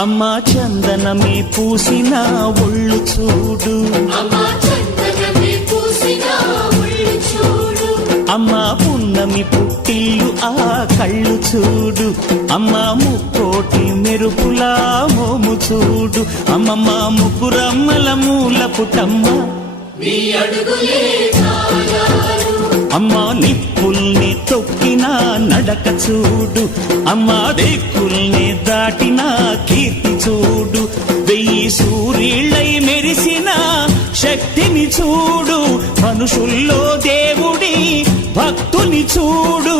అమ్మా చందనమే పూసిన ఒళ్ళు చూడు, అమ్మా పున్నమి పుట్టిల్లు ఆ కళ్ళు చూడు, అమ్మా ముక్కోటి మెరుపులా మోము చూడు, అమ్మమ్మ ముగ్గురమ్మల మూల పుటమ్మ అమ్మా నిప్పుల్ని తొక్కిన నడక చూడు, అమ్మా దిక్కుల్ని దాటిన కీర్తి చూడు, 1000 సూర్యుళ్ళై మెరిసిన శక్తిని చూడు, మనుషుల్లో దేవుడి భక్తుని చూడు.